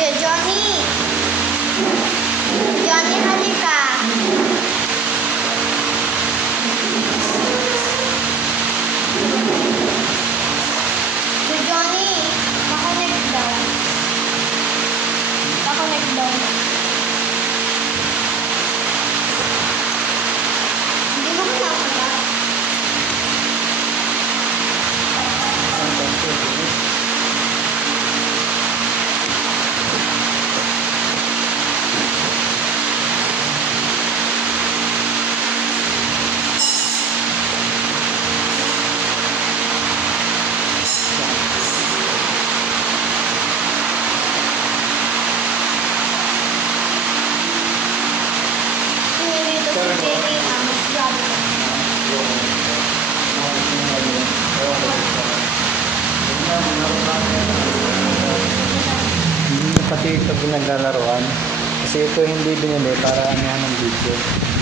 Kuya Johnny! Johnny, halika! Kuya Johnny! Pakonect daw. Pakonect daw. Hindi mo kinakagat. Pati ito pinaglalaroan kasi ito hindi binili para ano ng video.